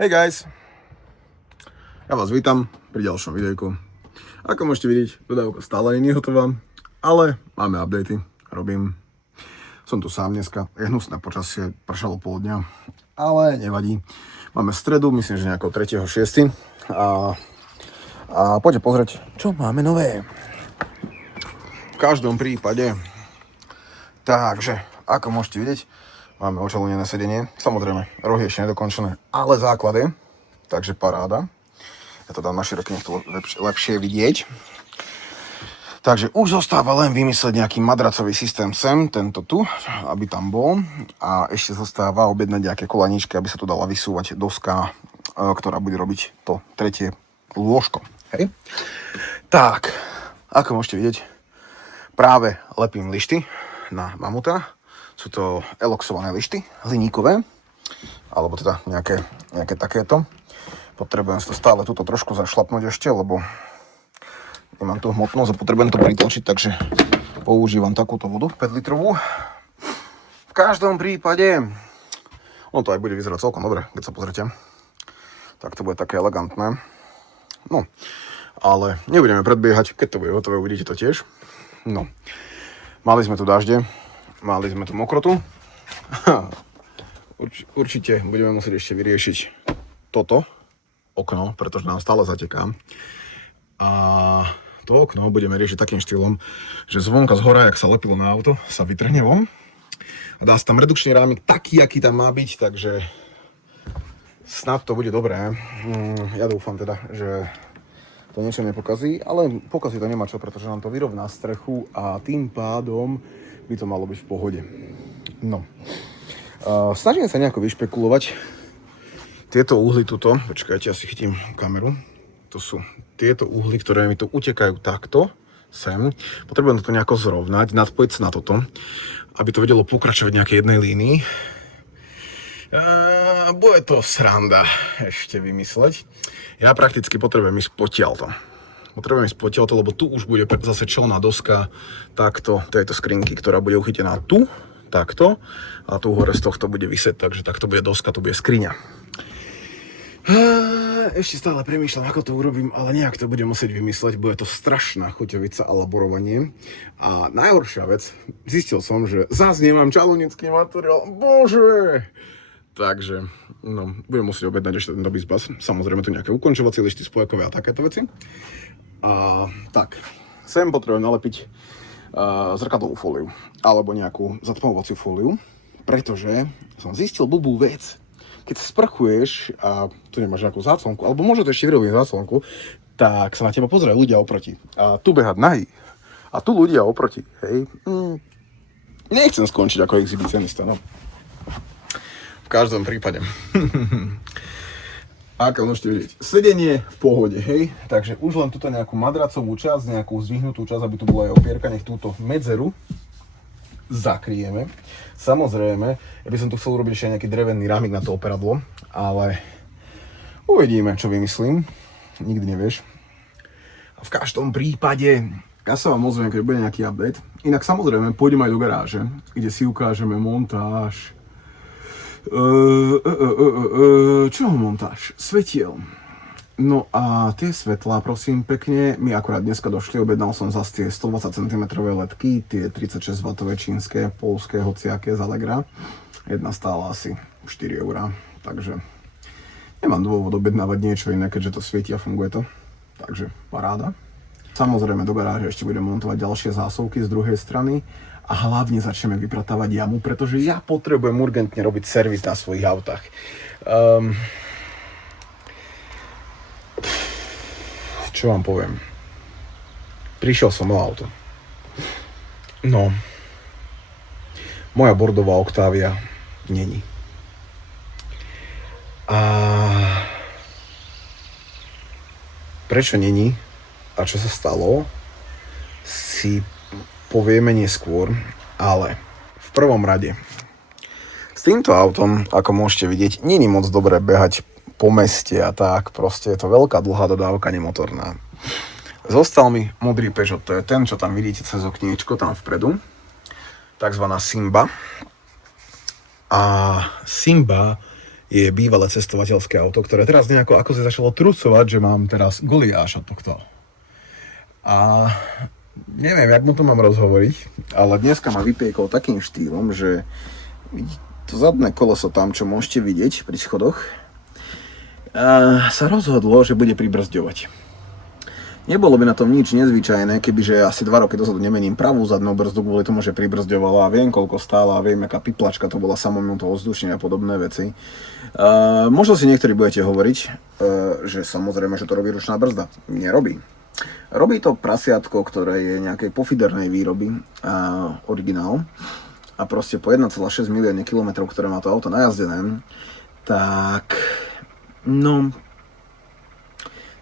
Hey guys, ja vás vítam pri ďalšom videjku. Ako môžete vidieť, dodávka stále nie je hotová, ale máme updaty, robím. Som tu sám dneska, je hnusné počasie, pršalo pol dňa, ale nevadí. Máme stredu, myslím, že nejako 3.6. A poďte pozrieť, čo máme nové. V každom prípade, takže, ako môžete vidieť, máme očalunené sedenie, samozrejme, rohy ešte nedokončené, ale základ je, takže paráda. Ja to dám na široký, nech to lepšie vidieť. Takže už zostáva len vymysleť nejaký madracový systém sem, tento tu, aby tam bol. A ešte zostáva objednať nejaké kolaničky, aby sa tu dala vysúvať doska, ktorá bude robiť to tretie lôžko. Hej? Tak, ako môžete vidieť, práve lepím lišty na mamuta. Sú to eloxované lišty, hliníkové, alebo teda nejaké takéto. Potrebujem to stále túto trošku zašlapnúť ešte, lebo nemám tu hmotnosť a potrebujem to pritlačiť, takže používam takúto vodu 5 litrovú. V každom prípade, ono to aj bude vyzerať celkom dobre, keď sa pozrite. Tak to bude také elegantné. No, ale nebudeme predbiehať, keď to bude hotové, uvidíte to tiež. No, mali sme tu dažde. Mali sme tu mokrotu. Určite budeme musieť ešte vyriešiť toto okno, pretože nám stále zateká. A to okno budeme riešiť takým štýlom, že zvonka z hora, jak sa lepilo na auto, sa vytrhne von. A dá sa tam redukčný rámik taký, aký tam má byť, takže snad to bude dobré. Ja dúfam teda, že to niečo nepokazí, ale pokazí to nemá čo, pretože nám to vyrovná strechu a tým pádom by to malo byť v pohode. No. Snažím sa nejako vyšpekulovať. Tieto uhly tuto, počkajte, ja si chytím kameru. To sú tieto uhly, ktoré mi tu utekajú takto, sem. Potrebujem to nejako zrovnať, nadpojiť sa na toto, aby to vedelo pokračovať v nejakej jednej línii. Bude to sranda ešte vymysleť. Ja prakticky potrebujem ísť potiaľto. Lebo tu už bude zase čelná doska takto, tejto skrinky, ktorá bude uchytená tu, takto, a tu hore z tohto bude visieť, takže takto bude doska, tu bude skriňa. Ešte stále premýšľam, ako to urobím, ale nejak to budem musieť vymysleť, bude to strašná chuťovica a laborovanie. A najhoršia vec, zistil som, že zás nemám čalúnický materiál, bože! Takže, no, budem musieť objednať ešte tento bizbas. Samozrejme tu nejaké ukončovacie lišty, spojakové a takéto veci. A tak, sem potrebujem nalepiť zrkadlovú fóliu alebo nejakú zatmavovaciu fóliu, pretože som zistil blbú vec. Keď sa sprchuješ a tu nemáš nejakú záclonku, alebo možno to ešte vyrobím záclonku, tak sa na teba pozerajú ľudia oproti. A tu behať nahý. A tu ľudia oproti, hej. Nechcem skončiť ako exhibicionista, no. V každom prípade. Ako môžete vidieť, sedenie v pohode, hej. Takže už len túto nejakú madracovú časť, nejakú zdvihnutú časť, aby tu bola aj opierka, nech túto medzeru zakrieme. Samozrejme, ja by som tu chcel urobiť ešte nejaký drevený rámik na to operadlo, ale uvidíme, čo vymyslím. Nikdy nevieš. A v každom prípade, ja sa vám ozviem, keď bude nejaký update. Inak samozrejme, pôjdem aj do garáže, kde si ukážeme montáž. Čoho montáž? Svetiel. No a tie svetlá, prosím pekne, mi akurát dneska došli, objednal som zase tie 120 cm ledky, tie 36 W čínske, polské, hociaké z Allegra. Jedna stála asi 4 €, takže nemám dôvod objednávať niečo iné, keďže to svieti a funguje to. Takže paráda. Samozrejme do garáže ešte budem montovať ďalšie zásuvky z druhej strany. A hlavne začneme vypratávať jamu, pretože ja potrebujem urgentne robiť servis na svojich autách. Čo vám poviem? Prišiel som o auto. No. Moja bordová Octavia není. A prečo není? A čo sa stalo? Si povieme neskôr, ale v prvom rade s týmto autom, ako môžete vidieť, nie je moc dobré behať po meste a tak, proste je to veľká dlhá dodávka nemotorná. Zostal mi modrý Peugeot, to je ten, čo tam vidíte cez okniečko tam vpredu, takzvaná Simba. A Simba je bývalé cestovateľské auto, ktoré teraz nejako ako sa začalo trucovať, že mám teraz Goliáša tohto. A neviem, jak mu to mám rozhovoriť, ale dneska ma vypiekol takým štýlom, že to zadné koleso tam, čo môžete vidieť pri schodoch, sa rozhodlo, že bude pribrzďovať. Nebolo by na tom nič nezvyčajné, kebyže asi 2 roky dozadu nemením pravú zadnú brzdu kvôli tomu, že pribrzďovala a viem, koľko stála a viem, aká piplačka to bola samotnou toho vzdušenia a podobné veci. Možno si niektorí budete hovoriť, že samozrejme, že to robí ručná brzda. Nerobí. Robí to prasiatko, ktoré je nejakej pofidernej výroby, originál. A proste po 1,6 milióne kilometrov, ktoré má to auto najazdené, tak no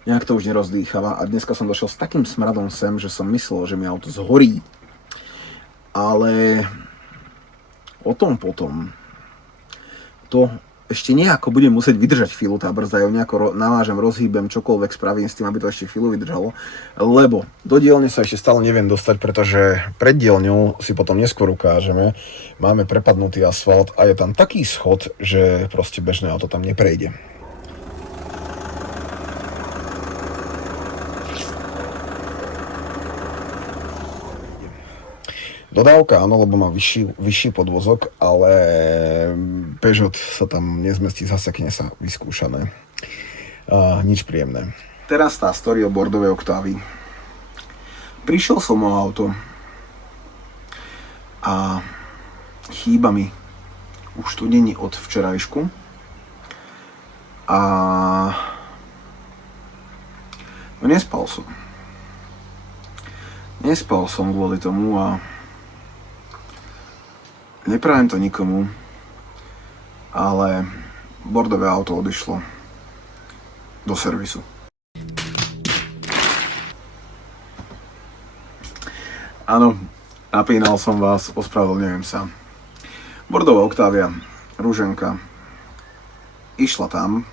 nejak to už nerozdýchava a dneska som došiel s takým smradom sem, že som myslel, že mi auto zhorí. Ale o tom potom. To ešte nejako budem musieť vydržať chvíľu, tá brzda, ja nejako navážem, rozhýbem, čokoľvek spravím s tým, aby to ešte chvíľu vydržalo. Lebo do dielne sa ešte stále neviem dostať, pretože pred dielňou si potom neskôr ukážeme. Máme prepadnutý asfalt a je tam taký schod, že proste bežné auto tam neprejde. Dodávka áno, lebo má vyšší podvozok, ale Peugeot sa tam nezmestí, zasekne sa, vyskúšané. Nič príjemné. Teraz tá story o bordovej Octavii. Prišiel som o auto a chýba mi už studení od včerajšku a no nespal som. Nespal som kvôli tomu a neprajem to nikomu, ale bordové auto odišlo do servisu. Áno, napínal som vás, ospravedlňujem sa. Bordová Octavia, ruženka, išla tam,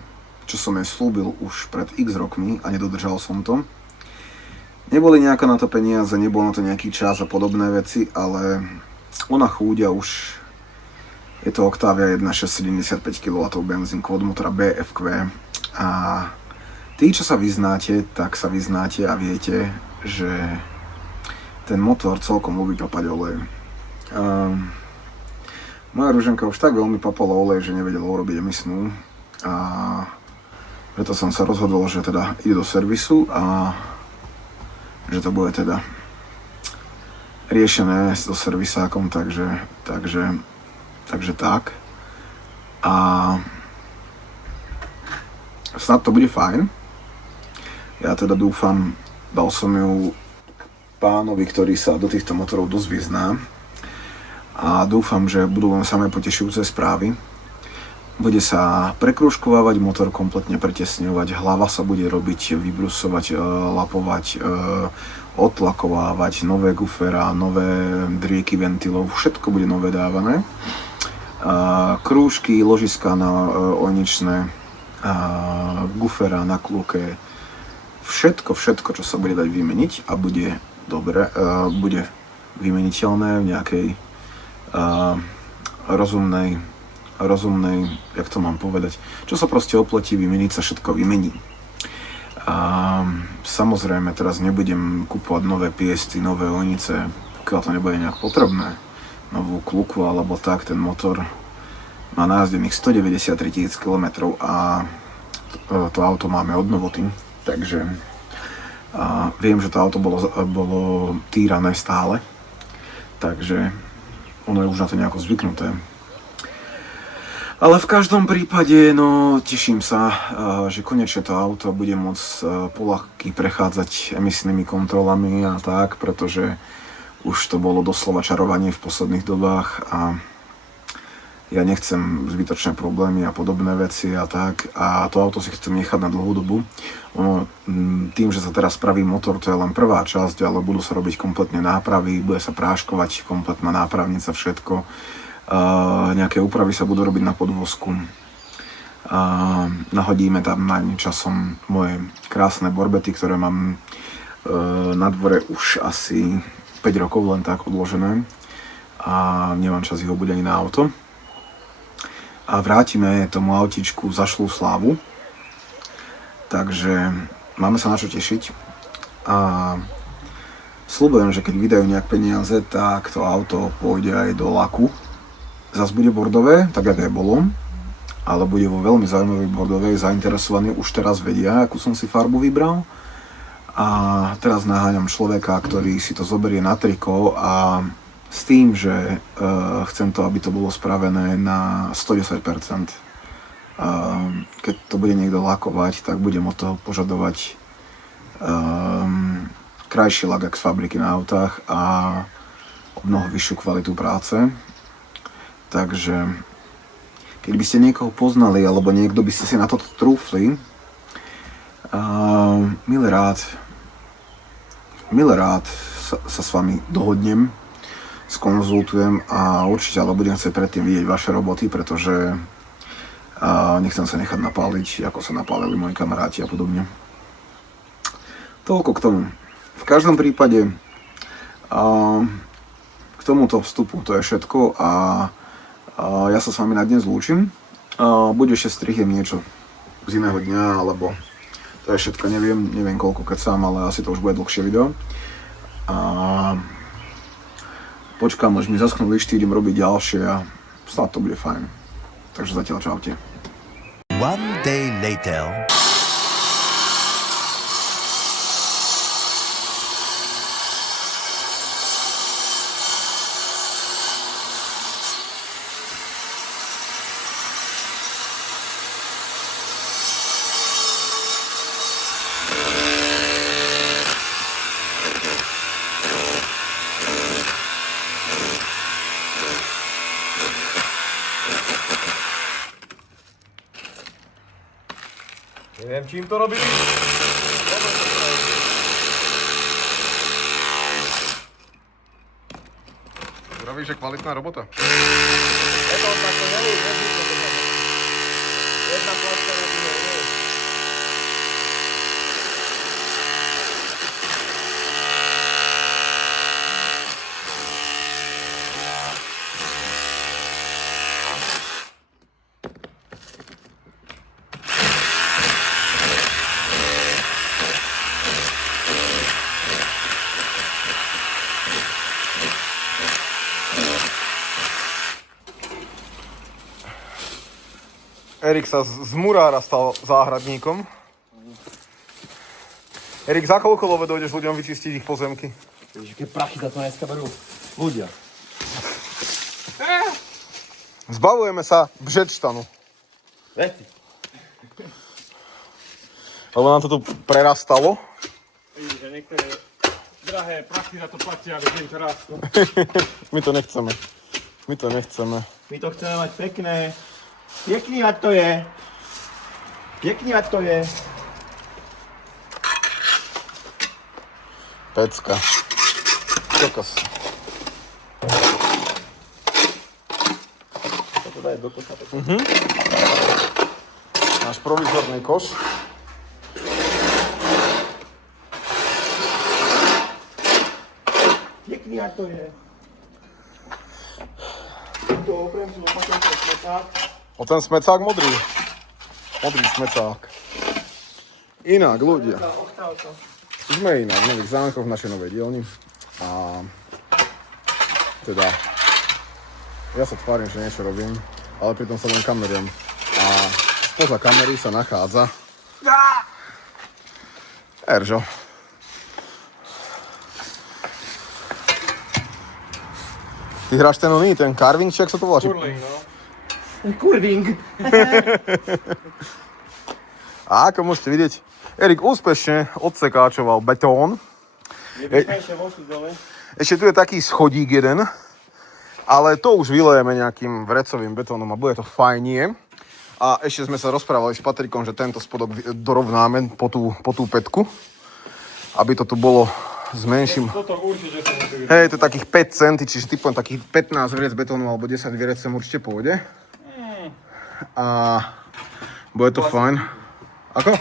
čo som jej slúbil už pred x rokmi a nedodržal som to. Neboli nejaké na to peniaze, nebol na to nejaký čas a podobné veci, ale ona chúďa už, je to Octavia 1.675 kW benzín, kód motora BFQ a tí, čo sa vyznáte, tak sa vyznáte a viete, že ten motor celkom ľubí papať olej. Moja ruženka už tak veľmi papala olej, že nevedela urobiť emisnú a preto som sa rozhodol, že teda ide do servisu a že to bude teda riešené so servisákom, takže tak. A snad to bude fajn. Ja teda dúfam, dal som ju pánovi, ktorý sa do týchto motorov dosť vyzná. A dúfam, že budú len samé potešujúce správy. Bude sa prekrúžkovávať, motor kompletne pretesňovať, hlava sa bude robiť, vybrusovať, lapovať, otlakovávať, nové gufera, nové drieky ventilov, všetko bude nové dávané. Krúžky, ložiska na ojničné, gufera na kluke, všetko, čo sa bude dať vymeniť a bude dobre, bude vymeniteľné v nejakej rozumnej, jak to mám povedať, čo sa proste oplatí vymeniť, sa všetko vymení. A samozrejme teraz nebudem kupovať nové piesty, nové ojnice, pokiaľ to nebude nejak potrebné, novú kluku alebo tak. Ten motor má najazdených 193 000 km a to auto máme od novoty, takže viem, že to auto bolo týrané stále, takže ono je už na to nejako zvyknuté. Ale v každom prípade, no, teším sa, že konečne to auto bude môcť poľahky prechádzať emisnými kontrolami a tak, pretože už to bolo doslova čarovanie v posledných dobách a ja nechcem zbytočné problémy a podobné veci a tak. A to auto si chcem nechať na dlhú dobu. Ono, tým, že sa teraz spraví motor, to je len prvá časť, ale budú sa robiť kompletne nápravy, bude sa práškovať kompletná nápravnica, všetko. Nejaké úpravy sa budú robiť na podvozku. Nahodíme tam na časom moje krásne borbety, ktoré mám na dvore už asi 5 rokov len tak odložené a nemám čas ich obuť ani na auto. a vrátime tomu autičku zašlú slávu. Takže máme sa na čo tešiť a sľubujem, že keď vydajú nejak peniaze, tak to auto pôjde aj do laku. Zas bude bordové, tak jak aj bolo, ale bude vo veľmi zaujímavej bordovej. Zainteresovaní už teraz vedia, akú som si farbu vybral. A teraz naháňam človeka, ktorý si to zoberie na triko a s tým, že chcem to, aby to bolo spravené na 110%. Keď to bude niekto lakovať, tak budem od toho požadovať krajší lak jak z fabriky na autách a o mnoho vyššiu kvalitu práce. Takže keď by ste niekoho poznali, alebo niekto by ste si na toto trúfli, milé rád sa s vami dohodnem, skonzultujem a určite ale budem chcieť predtým vidieť vaše roboty, pretože nechcem sa nechať napáliť, ako sa napálili moji kamaráti a podobne. Toľko k tomu. V každom prípade k tomuto vstupu to je všetko a ja sa s vami na dnes zlúčim. Buď ešte strihiem niečo z iného dňa, alebo to je všetko, neviem koľko kecám, ale asi to už bude dlhšie video. A počkám, až mi zaschnú lišty, idem robiť ďalšie a snad to bude fajn. Takže zatiaľ čaute. One day later. Neviem, čím to robili. Pravíš, že kvalitná robota. Toto on takto nelúb, jedna pláška na druhej, nie. Erik sa z murára stal záhradníkom. Erik, za koľko love dojdeš ľuďom vyčistiť ich pozemky? Aké prachy za to dneska berú ľudia. Zbavujeme sa bžečtanu. Veci. Lebo nám to tu prerastalo. Vidíš, že niektoré drahé prachy za to platia, aby im to rastlo. My to nechceme. My to chceme mať pekné. Pekný ať to je. Pekný ať to je. Pecka. Kokos. Toto daj do koša. Náš provizorný koš. Pekný ať to je. To oprem si opakujem ten smeták. O ten smecák modrý. Modrý smecák. Inak, ľudia. Sme inak v Nových Zámkoch v našej novej dielni. A teda, ja sa tvárim, že niečo robím, ale pritom sa len kamerujem. A spoza kamery sa nachádza Eržo. Ty hráš ten oný, ten carving, či jak sa to volá? Curling, no. Curving. A ako môžete vidieť, Erik úspešne odsekáčoval betón. Ešte tu je taký schodík jeden, ale to už vylejeme nejakým vrecovým betónom a bude to fajnie. A ešte sme sa rozprávali s Patrikom, že tento spodok dorovnáme po tú pätku, aby to tu bolo s menším. Toto určite sa musí vyrobiť. Hej, to je takých 5 cm, čiže typujem takých 15 vriec betónu alebo 10 vriec sem určite pôjde. A bude to fajn. Ako?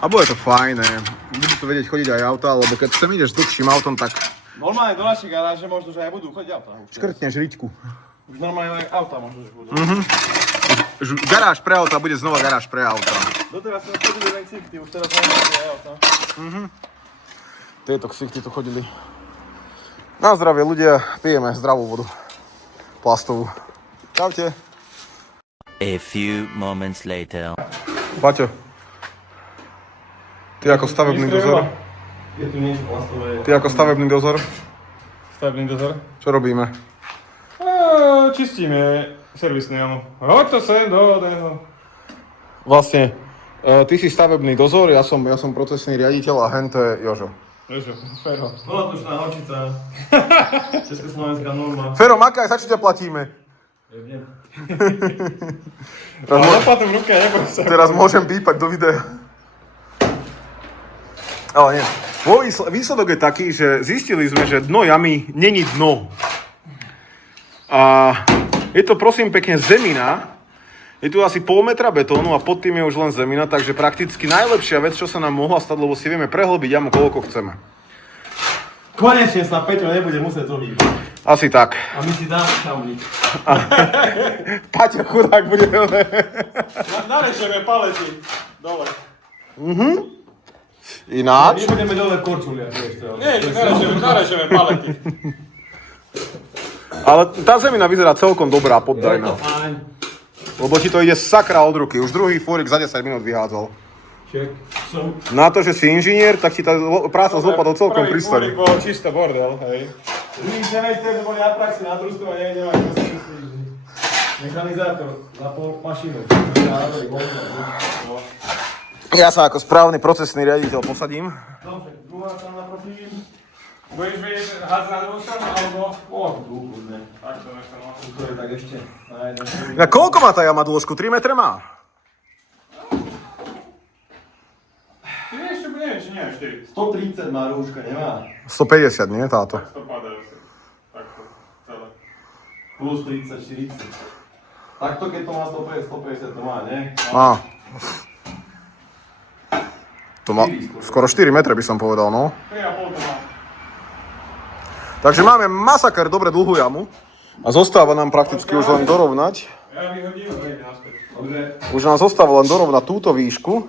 A bude to fajné. Budú tu vedieť chodiť aj auta, lebo keď sem ideš s dlhším autom, tak Normálne do našej garáže možno, že aj budú chodiť auta. škrtneš riťku. Už normálne aj auta možno, že budú. Garáž pre auta bude znova garáž pre auta. Doteraz som chodili len ksichty, už teraz máme aj auta. Tieto ksichty tu chodili. Na zdravie ľudia, pijeme zdravú vodu. Plastovú. Čaute. A few moments later. Paťo. Ty ako stavebný dozor? Je tu niečo plastové. Ty ako stavebný dozor? Stavebný dozor? Čo robíme? Čistíme servisné, áno. Hoď to sem do toho. Vlastne, ty si stavebný dozor, ja som procesný riaditeľ a hen to je Jožo. Jožo, Fero. Volatučná horčica. Československá norma. Fero, makaj, za čo ťa platíme? Neviem. Teraz, Lopatom v ruke, neboj sa. teraz môžem pípať do videa. Ale nie. Výsledok je taký, že zistili sme, že dno jamy není dno. A je to prosím pekne zemina. Je tu asi pol metra betónu a pod tým je už len zemina, takže prakticky najlepšia vec, čo sa nám mohla stať, lebo si vieme prehlbiť jamu, koľko chceme. Konečne sa Peťo nebude musieť zohýbať. Asi tak. A my si dáme šavník. Paťo chudák bude... Narešeme palety. Dole. Ináč. My budeme dole v korčuliach. Nie, Narešeme palety. Ale tá zemina vyzerá celkom dobrá, poddajná. Je to fajn. Lebo ti to ide sakra od ruky. Už druhý fúrik za 10 minút vyhádzal. Ček. Som... Na to, že si inžinier, tak ti tá práca s lopatou celkom pristane. Prvý bol čisto bordel, hej. My neviete, že boli na praxi na družstve a neviete, ako sa myslí. Mechanizátor za pol mašinu. Ja sa ako správny procesný riaditeľ posadím. Dobre, druhá tam naproti. Budeš vedieť hádzať na druhú stranu, alebo... Kľudne. Tak to nechcem. To je tak ešte na jednej strane. Ja, koľko má tá jama dĺžku? 3 metre má? Ty ešte neviem, či nie, 4. 130 má rúška, nemá? 150, nie táto? Tak to padajú sa. Takto, celé. Plus 30, 40. Takto keď to má 150 to má, nie? Má. To má skoro 4 metre by som povedal, no. 3,5 to má. Takže máme masaker dobre dlhú jamu. A zostáva nám prakticky už len dorovnať. Ja vyhodím, dojde naspäť. Dobre. Už nám zostáva len dorovnať túto výšku.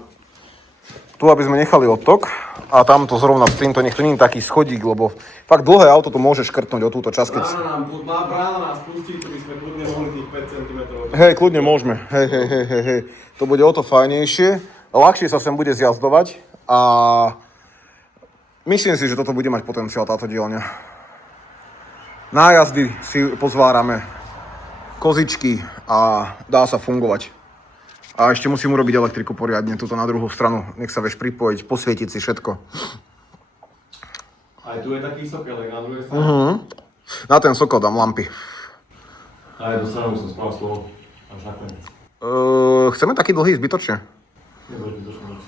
Tu, aby sme nechali odtok. A tamto zrovna s týmto, nech to nie je taký schodík, lebo fakt dlhé auto to môže škrtnúť o túto časť, keď... Brána nás pustí, to by sme kľudne mohli tých 5 cm. Hej, kľudne môžeme. Hej. To bude o to fajnejšie. Ľahšie sa sem bude zjazdovať a myslím si, že toto bude mať potenciál táto dielňa. Nájazdy si pozvárame, kozičky a dá sa fungovať. A ešte musím urobiť elektriku poriadne, tuto na druhú stranu. Nech sa vieš pripojiť, posvietiť si všetko. Aj tu je taký sokelek na druhej strane. Na ten sokol dám lampy. Aj do strany som spravil slovo. Až nakoniec. Chceme taký dlhý zbytočne? Nebudem to šmať.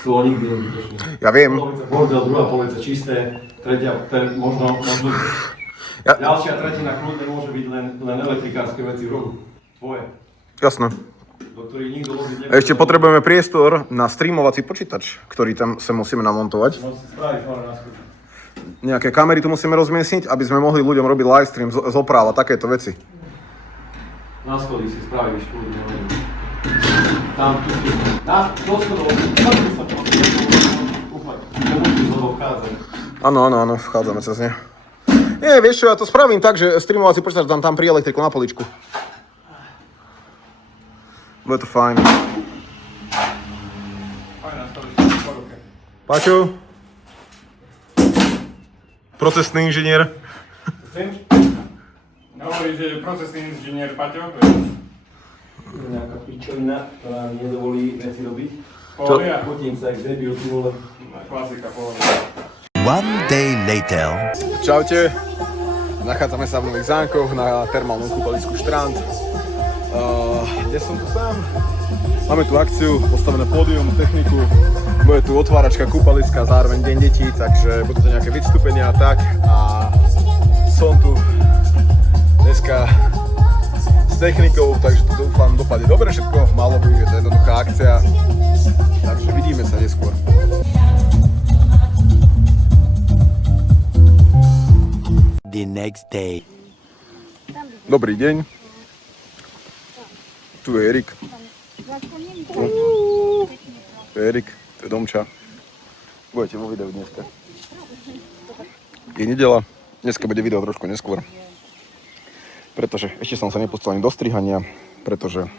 Stôl nikdy nie je Ja viem. Polovica bordel, druhá polovica čisté, tretia, možno ďalšia tretina kľudne môže byť len elektrikárske veci v rohu. Tvoje. Jasné. Do ktorých nikto loziť nebude. Ešte potrebujeme priestor na streamovací počítač, ktorý tam sa musíme namontovať. No si spravíš hore na skúšku. Nejaké kamery tu musíme rozmiestniť, aby sme mohli ľuďom robiť livestream z oprava, takéto veci. Na schody si spravíš kľudne. Tam, tu si. Do schodov. Tam sa prosím. Úpať. Nemusíš, lebo vchádzať. Áno, vchádzame cez ne. Nie, vieš čo, ja to spravím tak, že streamovací počítač dám tam pri elektriku na poličku. Bude to fajn. Fajn, nastavíš po ruke. Paťo? Procesný inžinier. Hovorí, že je procesný inžinier Paťo. Nejaká pičovina, ktorá mi nedovolí veci robiť. Pohodia. Potím sa, jak debil, ty vole. Klasika, pohodia. One day later. Čaute. Nachádzame sa v Nových Zánkoch na termálnom kúpalisku Štrand. Kde som tu sám? Máme tu akciu, postavené pódium, techniku. Bude tu otváračka kúpaliska, zároveň deň detí, takže budú to nejaké vystúpenia a tak. A som tu dneska s technikou, takže to dúfam dopadne dobre všetko. Malo by, je to jednoduchá akcia. Takže vidíme sa neskôr. The next day. Dobrý deň. Tu je Erik. Tu je Erik, to je Domča. Budete vo videu dneska. Je nedeľa, dneska bude video trošku neskôr. Pretože ešte som sa nepustil ani do strihania, pretože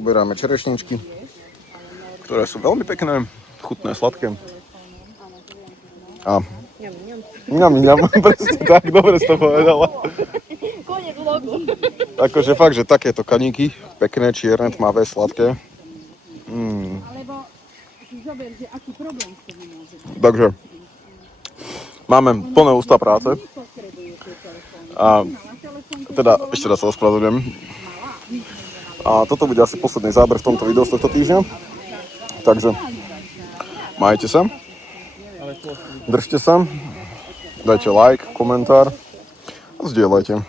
uberáme čerešničky, ktoré sú veľmi pekné, chutné, sladké. A ňam, presne tak, dobre si to povedala. Koniec vlogu. Akože fakt, že takéto kaníky, pekné, čierne, tmavé, sladké. Alebo si zober, že aký problém s tým môže byť. Takže máme plné ústa práce. A teda ešte raz sa ospravedlňujem. A toto bude asi posledný záber v tomto videu z tohto týždňa. Takže majte sa. Držte sa. Dajte like, komentár a zdieľajte.